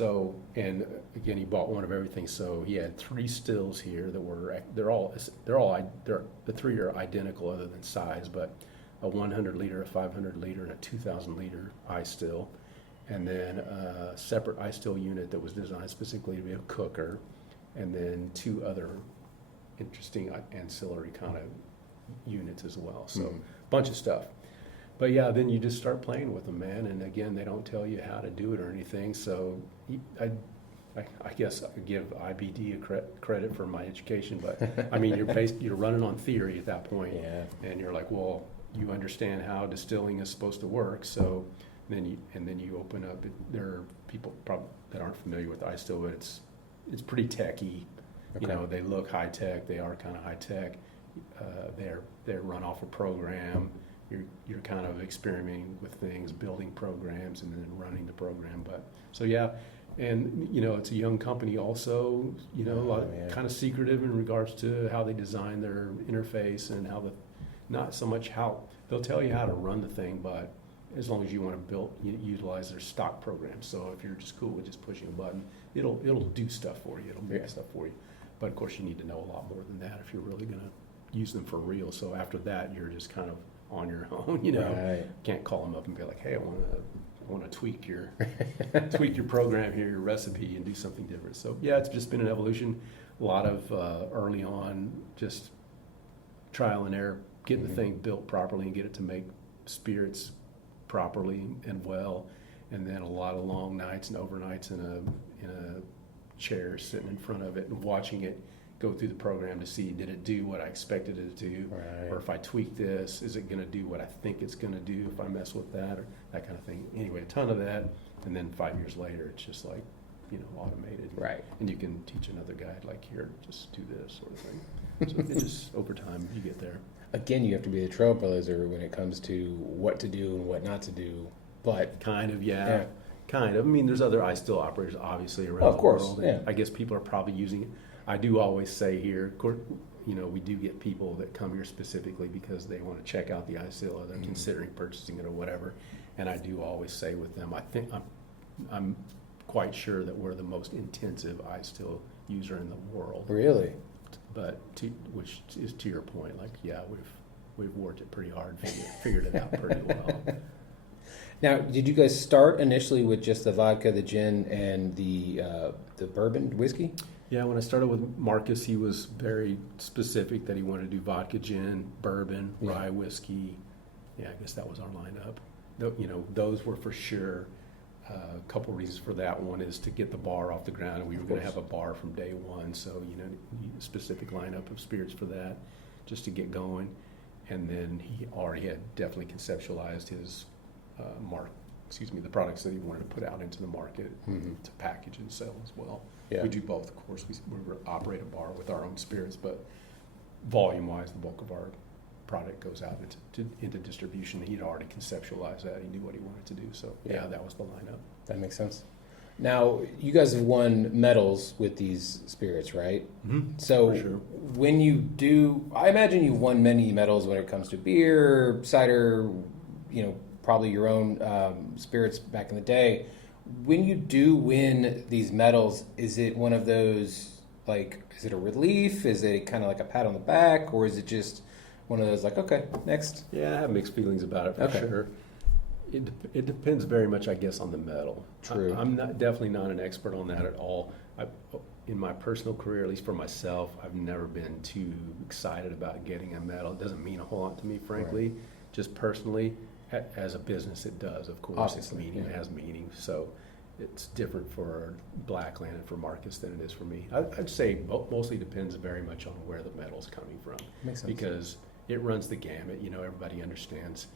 So, and again, he bought one of everything. So he had 3 stills here that were, the 3 are identical other than size, but a 100 liter, a 500 liter, and a 2,000 liter ice still. And then a separate ice still unit that was designed specifically to be a cooker. And then 2 other interesting ancillary kind of units as well. So bunch of stuff. But yeah, then you just start playing with them, man. And again, they don't tell you how to do it or anything. So I guess I give IBD credit for my education, but I mean, you're running on theory at that point. Yeah. And you're like, well, you understand how distilling is supposed to work. So then you open up. There are people probably that aren't familiar with ice still, but it's pretty techy. Okay. You know, they look high tech. They are kind of high tech. They're run off a program. You're kind of experimenting with things, building programs, and then running the program. But so yeah, and you know, it's a young company also. You know, kind of secretive in regards to how they design their interface and how not so much how they'll tell you how to run the thing, but as long as you want to utilize their stock program. So if you're just cool with just pushing a button, it'll do stuff for you. It'll make stuff for you. But of course, you need to know a lot more than that if you're really going to use them for real. So after that, you're just kind of on your own. You know, Right. Can't call them up and be like, hey, I want to tweak your program here, your recipe, and do something different. So yeah, it's just been an evolution. A lot of early on, just trial and error, getting the thing built properly and get it to make spirits properly and well, and then a lot of long nights and overnights in a chair sitting in front of it and watching it go through the program to see, did it do what I expected it to do, Right. or if I tweak this, is it going to do what I think it's going to do if I mess with that, or that kind of thing. Anyway, a ton of that, and then 5 years later, it's just like, you know, automated. Right. And you can teach another guy, like, here, just do this sort of thing. So it just, over time, you get there. Again, you have to be a trailblazer when it comes to what to do and what not to do. But Kind of, yeah. Kind of. I mean, there's other ice still operators, obviously, around of course, the world. yeah. I guess people are probably using it. I do always say here, of course, you know, we do get people that come here specifically because they want to check out the ice still, or they're considering purchasing it or whatever. And I do always say with them, I think I'm quite sure that we're the most intensive ice still user in the world. Really? But which is to your point, like, yeah, we've worked it pretty hard, figured it out pretty well. Now, did you guys start initially with just the vodka, the gin, and the bourbon whiskey? Yeah, when I started with Marcus, he was very specific that he wanted to do vodka, gin, bourbon, rye whiskey. Yeah, I guess that was our lineup. You know, those were for sure. A couple reasons for that. One is to get the bar off the ground, and we were going to have a bar from day one. So, you know, a specific lineup of spirits for that, just to get going. And then he already had definitely conceptualized his the products that he wanted to put out into the market to package and sell as well. Yeah. We do both, of course. We operate a bar with our own spirits, but volume-wise, the bulk of our product goes out into distribution. He'd already conceptualized that. He knew what he wanted to do. So, yeah, that was the lineup. That makes sense. Now, you guys have won medals with these spirits, right? Mm-hmm. So For sure. when you do, I imagine you've won many medals when it comes to beer, cider, you know, probably your own spirits back in the day. When you do win these medals, is it one of those, like, is it a relief? Is it kind of like a pat on the back? Or is it just one of those, like, okay, next? Yeah, I have mixed feelings about it for sure. It depends very much, I guess, on the medal. True. I'm definitely not an expert on that at all. In my personal career, at least for myself, I've never been too excited about getting a medal. It doesn't mean a whole lot to me, frankly. Right. Just personally, as a business, it does. Of course, Obviously, it has meaning. So it's different for Blackland and for Marcus than it is for me. I'd say mostly depends very much on where the medal's coming from. Makes sense. Because it runs the gamut. You know, everybody understands.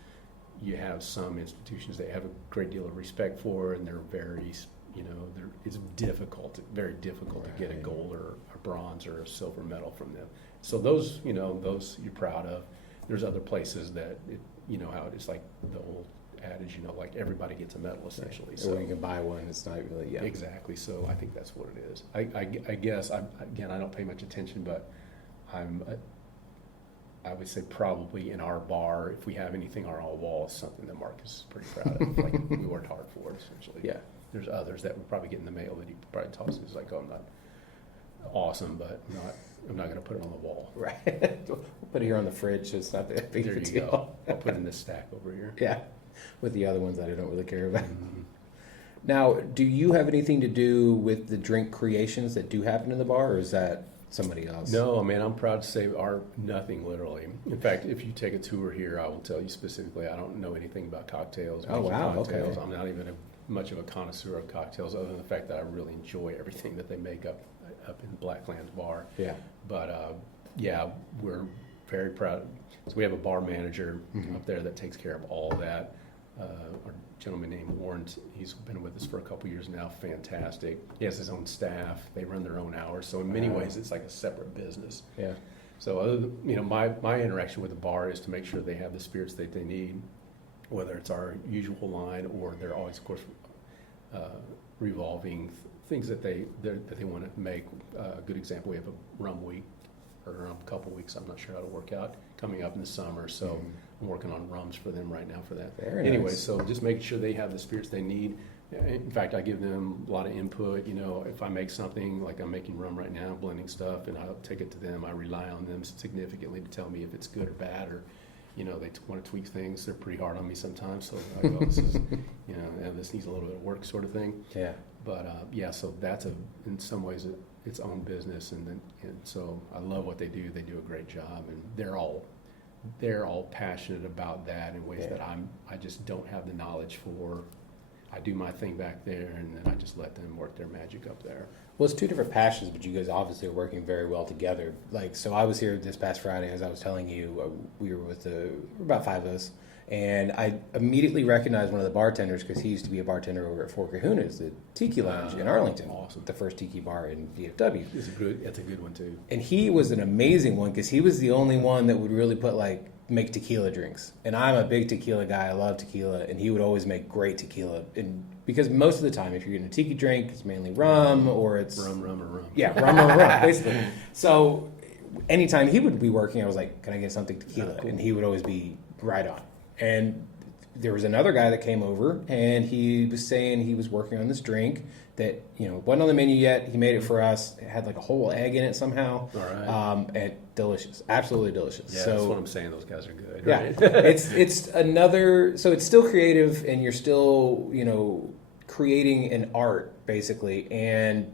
You have some institutions that have a great deal of respect for, and they're very, you know, it's very difficult to get a gold or a bronze or a silver medal from them. So those you're proud of. There's other places that, you know how it's like the old adage, you know, like everybody gets a medal essentially. So when you can buy one, it's not really, Exactly. So I think that's what it is. I guess, I don't pay much attention, but I would say probably in our bar, if we have anything on our wall, it's something that Marcus is pretty proud of. Like, we worked hard for it, essentially. Yeah. there's others that would probably get in the mail that he probably tosses like, oh, I'm not awesome, but I'm not going to put it on the wall. Right. We'll put it here on the fridge. So it's not that big There of a you deal. go. I'll put it in this stack over here. Yeah, with the other ones that I don't really care about. Mm-hmm. Now, do you have anything to do with the drink creations that do happen in the bar, or is that somebody else? No, man, I'm proud to say nothing literally. In fact, if you take a tour here, I will tell you specifically, I don't know anything about cocktails. Oh, making wow, cocktails. okay. I'm not even much of a connoisseur of cocktails, other than the fact that I really enjoy everything that they make up in Blackland bar. Yeah. But yeah, we're very proud. So we have a bar manager Mm-hmm. up there that takes care of all that. Our gentleman named Warren, he's been with us for a couple years now. Fantastic. He has his own staff. They run their own hours. So in many Wow. ways, it's like a separate business. Yeah. So other than, my interaction with the bar is to make sure they have the spirits that they need, whether it's our usual line or they're always, of course, revolving things that they want to make. A good example, we have a rum week or a couple weeks. I'm not sure how to work out coming up in the summer. So I'm working on rums for them right now for that. Very Anyway, nice. so just making sure they have the spirits they need. In fact, I give them a lot of input. If I make something, like I'm making rum right now, blending stuff, and I'll take it to them, I rely on them significantly to tell me if it's good or bad, or, they want to tweak things. They're pretty hard on me sometimes, so I go, this is, this needs a little bit of work sort of thing. Yeah. But, yeah, so that's in some ways its own business, and so I love what they do. They do a great job, and they're all passionate about that in ways Yeah. that I just don't have the knowledge for. I do my thing back there, and then I just let them work their magic up there. Well, it's two different passions, but you guys obviously are working very well together. Like, so I was here this past Friday, as I was telling you, we were with about 5 of us, and I immediately recognized one of the bartenders because he used to be a bartender over at Four Kahunas, the Tiki Lounge in Arlington. Awesome. The first tiki bar in DFW. That's a good one too. And he was an amazing one because he was the only one that would really make tequila drinks. And I'm a big tequila guy. I love tequila, and he would always make great tequila. And because most of the time, if you're getting a tiki drink, it's mainly rum or it's Rum or rum. Yeah, rum or rum, basically. So anytime he would be working, I was like, "Can I get something tequila?" Oh, cool. And he would always be right on. And there was another guy that came over, and he was saying he was working on this drink that wasn't on the menu yet. He made it for us. It had like a whole egg in it somehow. All right. And delicious, absolutely delicious. Yeah, so, that's what I'm saying. Those guys are good. yeah, Right? it's another. So it's still creative, and you're still creating an art basically,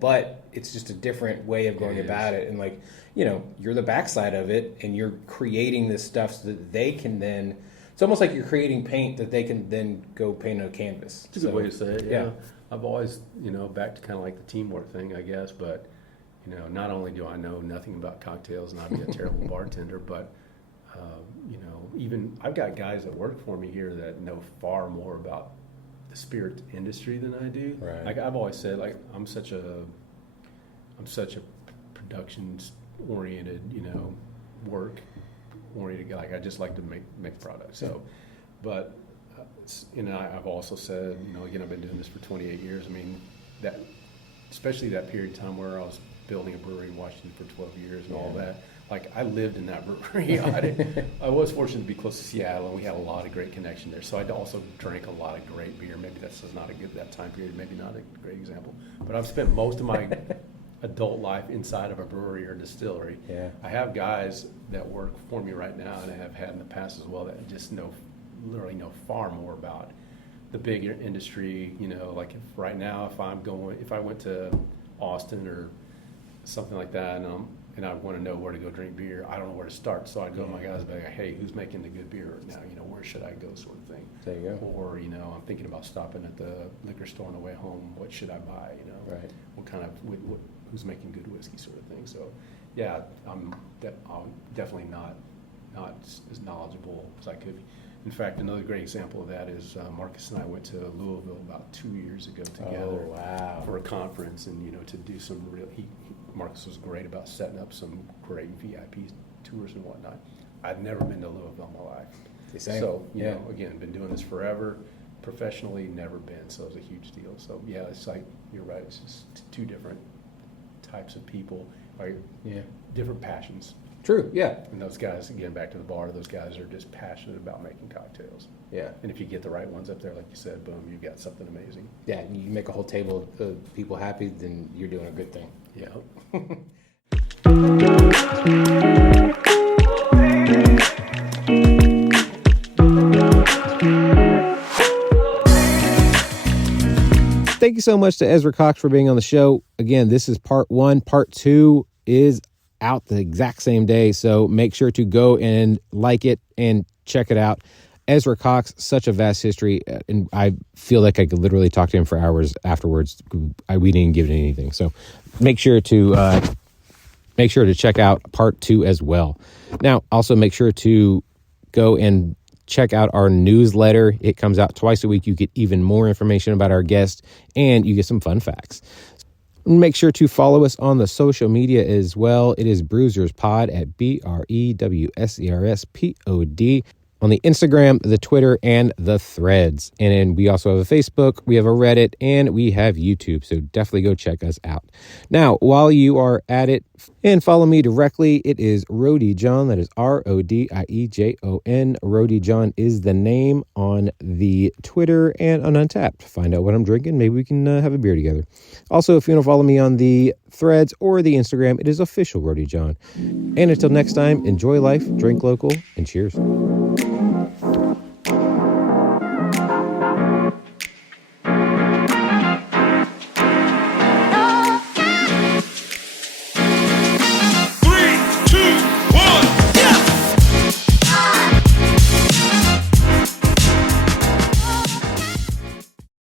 but it's just a different way of going It about it. And you're the backside of it, and you're creating this stuff so that they can then. It's almost like you're creating paint that they can then go paint on a canvas. It's a good way to say it. Yeah. Yeah. I've always, back to kind of like the teamwork thing, I guess. But, not only do I know nothing about cocktails and I'd be a terrible bartender, but, even I've got guys that work for me here that know far more about the spirit industry than I do. Right. Like I've always said, like I'm such a productions oriented, work oriented guy. Like I just like to make products. So, but I've also said, again, I've been doing this for 28 years. I mean, that especially that period of time where I was building a brewery in Washington for 12 years and all that. Like I lived in that brewery. I was fortunate to be close to Seattle, and we had a lot of great connection there. So I also drank a lot of great beer. Maybe that's not that time period. Maybe not a great example. But I've spent most of my adult life inside of a brewery or distillery. Yeah. I have guys that work for me right now, and I have had in the past as well, that just literally know far more about the bigger industry. Like right now, if I went to Austin or something like that, and I want to know where to go drink beer, I don't know where to start. So I'd go to my guys and be like, hey, who's making the good beer right now? Where should I go, sort of thing. There you go. Or, I'm thinking about stopping at the liquor store on the way home. What should I buy? Right. What kind of, who's making good whiskey, sort of thing. So, yeah, I'm definitely not as knowledgeable as I could be. In fact, another great example of that is Marcus and I went to Louisville about 2 years ago together. Oh, wow. For a conference, and to do some real. Marcus was great about setting up some great VIP tours and whatnot. I'd never been to Louisville in my life, Same. so Yeah. again, been doing this forever. Professionally, never been, so it was a huge deal. So yeah, it's like you're right. It's just two different types of people, like Yeah. different passions. True. Yeah. And those guys, again, back to the bar, those guys are just passionate about making cocktails. Yeah. And if you get the right ones up there, like you said, boom, you've got something amazing. Yeah. And you make a whole table of people happy, then you're doing a good thing. Yeah. Thank you so much to Ezra Cox for being on the show. Again, this is part 1. Part 2 is out the exact same day, so make sure to go and like it and check it out. Ezra Cox, such a vast history, and I feel like I could literally talk to him for hours afterwards. We didn't give it anything, so make sure to check out part 2 as well. Now, also make sure to go and check out our newsletter. It comes out twice a week. You get even more information about our guests, and you get some fun facts. Make sure to follow us on the social media as well. It is Brewsers Pod at BREWSERSPOD on the Instagram, the Twitter, and the Threads. And then we also have a Facebook, we have a Reddit, and we have YouTube. So definitely go check us out. Now, while you are at it, and follow me directly, it is Rody John. That is RODIEJON. Rody John is the name on the Twitter and on Untapped. Find out what I'm drinking. Maybe we can have a beer together. Also, if you want to follow me on the Threads or the Instagram, it is official Rody John. And until next time, enjoy life, drink local, and cheers.